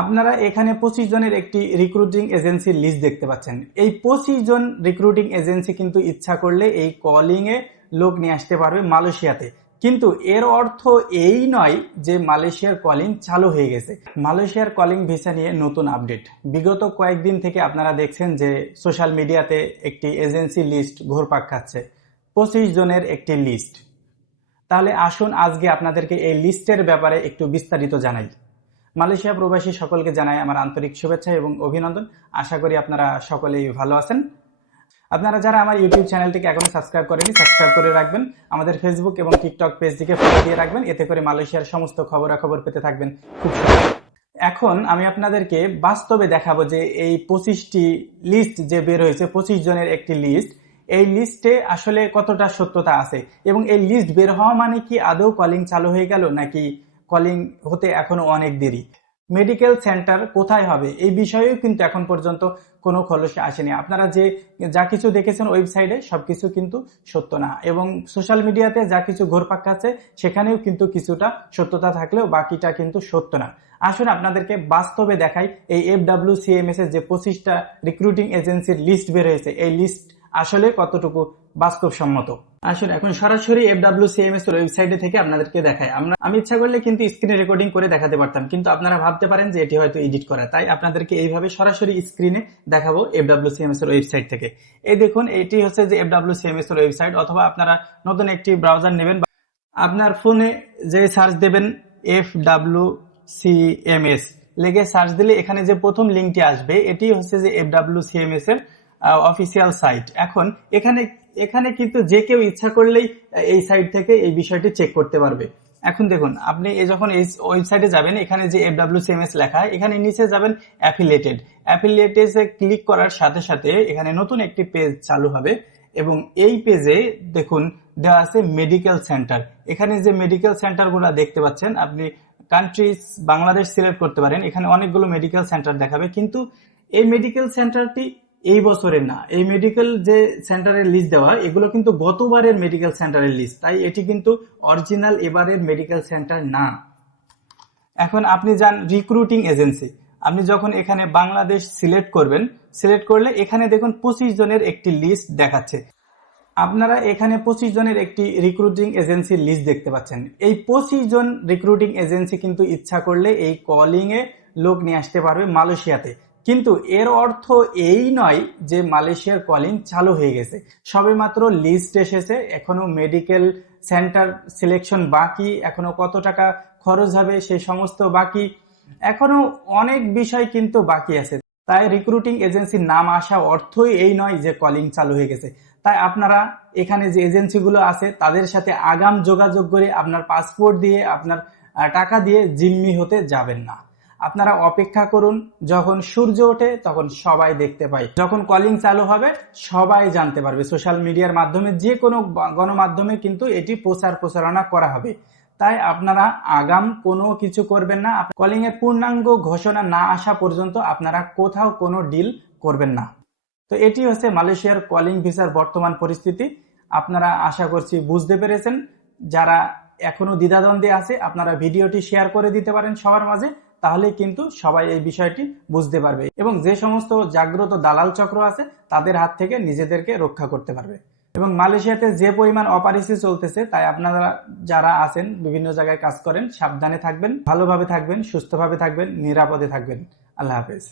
আপনারা এখানে 25 জনের একটি রিক্রুটিং এজেন্সির লিস্ট দেখতে পাচ্ছেন। এই 25 জন রিক্রুটিং এজেন্সি কিন্তু ইচ্ছা করলে এই কলিং এ লোক নিয়ে আসতে পারবে মালয়েশিয়াতে। কিন্তু এর অর্থ এই নয় যে মালয়েশিয়ার কলিং চালু হয়ে গেছে। মালয়েশিয়ার কলিং ভিসা নিয়ে নতুন আপডেট। বিগত কয়েকদিন থেকে আপনারা দেখছেন যে সোশ্যাল মিডিয়াতে একটি এজেন্সি লিস্ট ঘুরপাক খাচ্ছে, 25 জনের একটি লিস্ট। তাহলে আসুন আজকে আপনাদেরকে এই লিস্টের ব্যাপারে একটু বিস্তারিত জানাই। মালয়েশিয়া প্রবাসী সকলকে জানাই আমার আন্তরিক শুভেচ্ছা এবং অভিনন্দন। আশা করি আপনারা সকলেই ভালো আছেন। আপনারা যারা আমার ইউটিউব চ্যানেলটিকে এখনো সাবস্ক্রাইব করেনি, সাবস্ক্রাইব করে রাখবেন। আমাদের ফেসবুক এবং টিকটক পেজটিকে ফলো দিয়ে রাখবেন, এতে করে মালয়েশিয়ার সমস্ত খবরাখবর পেতে থাকবেন খুব সহজে। এখন আমি আপনাদেরকে বাস্তবে দেখাবো যে এই 25টি লিস্ট যে বের হয়েছে, 25 জনের একটি লিস্ট, এই লিস্টে আসলে কতটা সত্যতা আছে এবং এই লিস্ট বের হওয়া মানে কি আদৌ কলিং চালু হয়ে গেল নাকি কলিং হতে এখনো অনেক দেরি। মেডিকেল সেন্টার কোথায় হবে এই বিষয়েও কিন্তু এখন পর্যন্ত কোনো খোলসে আসেনি। আপনারা যা কিছু দেখেছেন ওয়েবসাইটে সবকিছু কিন্তু সত্য না, এবং সোশ্যাল মিডিয়াতে যা কিছু ঘুরপাক খাচ্ছে সেখানেও কিন্তু কিছুটা সত্যতা থাকলেও বাকিটা কিন্তু সত্য না। আসুন আপনাদেরকে বাস্তবে দেখাই এই FWCMS এর যে 25টা রিক্রুটিং এজেন্সির লিস্ট বের হয়েছে, এই লিস্ট আসলে কতটুকু বাস্তবসম্মত। আসুন এখন সরাসরি FWCMS এর ওয়েবসাইটে থেকে আপনাদেরকে দেখাই। আমি ইচ্ছা করলে কিন্তু স্ক্রিনে রেকর্ডিং করে দেখাতে পারতাম, কিন্তু আপনারা ভাবতে পারেন যে এটি হয়তো এডিট করা, তাই আপনাদেরকে এইভাবে সরাসরি স্ক্রিনে দেখাবো FWCMS এর ওয়েবসাইট থেকে। এই দেখুন, এটি হচ্ছে যে FWCMS এর ওয়েবসাইট, অথবা আপনারা নতুন একটি ব্রাউজার নেবেন, আপনার ফোনে যে সার্চ দেবেন FWCMS লেগে সার্চ দিলে এখানে যে প্রথম লিঙ্কটি আসবে এটি হচ্ছে যে FWCMS এর অফিসিয়াল সাইট। এখন এখানে কিন্তু যে কেউ ইচ্ছা করলেই এই সাইট থেকে এই বিষয়টি চেক করতে পারবে। এখন দেখুন, আপনি যখন এই ওয়েবসাইটে যাবেন, এখানে যে FWCMS লেখা, এখানে নিচে যাবেন অ্যাফিলিয়েটেড ক্লিক করার সাথে সাথে এখানে নতুন একটি পেজ চালু হবে, এবং এই পেজে দেখুন দেওয়া আছে মেডিকেল সেন্টার। এখানে যে মেডিকেল সেন্টারগুলো দেখতে পাচ্ছেন, আপনি কান্ট্রিজ বাংলাদেশ সিলেক্ট করতে পারেন। এখানে অনেকগুলো মেডিকেল সেন্টার দেখাবে, কিন্তু এই মেডিকেল সেন্টারটি এই বছরের না। এই মেডিকেল যে সেন্টারের লিস্ট দেওয়া, এগুলো কিন্তু গতবারের মেডিকেল সেন্টারের লিস্ট, তাই এটি কিন্তু অরিজিনাল এবারের মেডিকেল সেন্টার না। এখন আপনি যান রিক্রুটিং এজেন্সি, আপনি যখন এখানে বাংলাদেশ সিলেক্ট করবেন, সিলেক্ট করলে এখানে দেখুন 25 জনের একটি লিস্ট দেখাচ্ছে। আপনারা এখানে 25 জনের একটি রিক্রুটিং এজেন্সির লিস্ট দেখতে পাচ্ছেন। এই 25 জন রিক্রুটিং এজেন্সি কিন্তু ইচ্ছা করলে এই কলিং এ লোক নিয়ে আসতে পারবে মালয়েশিয়াতে। কিন্তু এর অর্থ এই নয় যে মালয়েশিয়ার কলিং চালু হয়ে গেছে। সবেমাত্র লিস্ট এসেছে, এখনো মেডিকেল সেন্টার সিলেকশন বাকি, এখনো কত টাকা খরচ হবে সে সমস্ত বাকি, এখনো অনেক বিষয় কিন্তু বাকি আছে। তাই রিক্রুটিং এজেন্সির নাম আসা অর্থই এই নয় যে কলিং চালু হয়ে গেছে। তাই আপনারা এখানে যে এজেন্সিগুলো আছে তাদের সাথে আগাম যোগাযোগ করে আপনার পাসপোর্ট দিয়ে, আপনার টাকা দিয়ে জিম্মি হতে যাবেন না। আপনারা অপেক্ষা করুন, যখন সূর্য ওঠে তখন সবাই দেখতে পায়, যখন কলিং চালু হবে সবাই জানতে পারবে। সোশ্যাল মিডিয়ার মাধ্যমে, যে কোনো গণমাধ্যমে কিন্তু এটি প্রচারণা করা হবে। তাই আপনারা আগাম কোনো কিছু করবেন না। কলিং এর পূর্ণাঙ্গ ঘোষণা না আসা পর্যন্ত আপনারা কোথাও কোনো ডিল করবেন না। তো এটি হচ্ছে মালয়েশিয়ার কলিং ভিসার বর্তমান পরিস্থিতি। আপনারা আশা করছি বুঝতে পেরেছেন। যারা এখনো দ্বিধাদ্বন্দ্বে আছে, আপনারা ভিডিওটি শেয়ার করে দিতে পারেন সবার মাঝে, তাহলে কিন্তু সবাই এই বিষয়টি বুঝতে পারবে এবং যে সমস্ত জাগ্রত দালাল চক্র আছে তাদের হাত থেকে নিজেদেরকে রক্ষা করতে পারবে। এবং মালয়েশিয়াতে যে পরিমাণ অপারেশন চলতেছে, তাই আপনারা যারা আছেন বিভিন্ন জায়গায় কাজ করেন, সাবধানে থাকবেন, ভালোভাবে থাকবেন, সুস্থভাবে থাকবেন, নিরাপদে থাকবেন। আল্লাহ হাফেজ।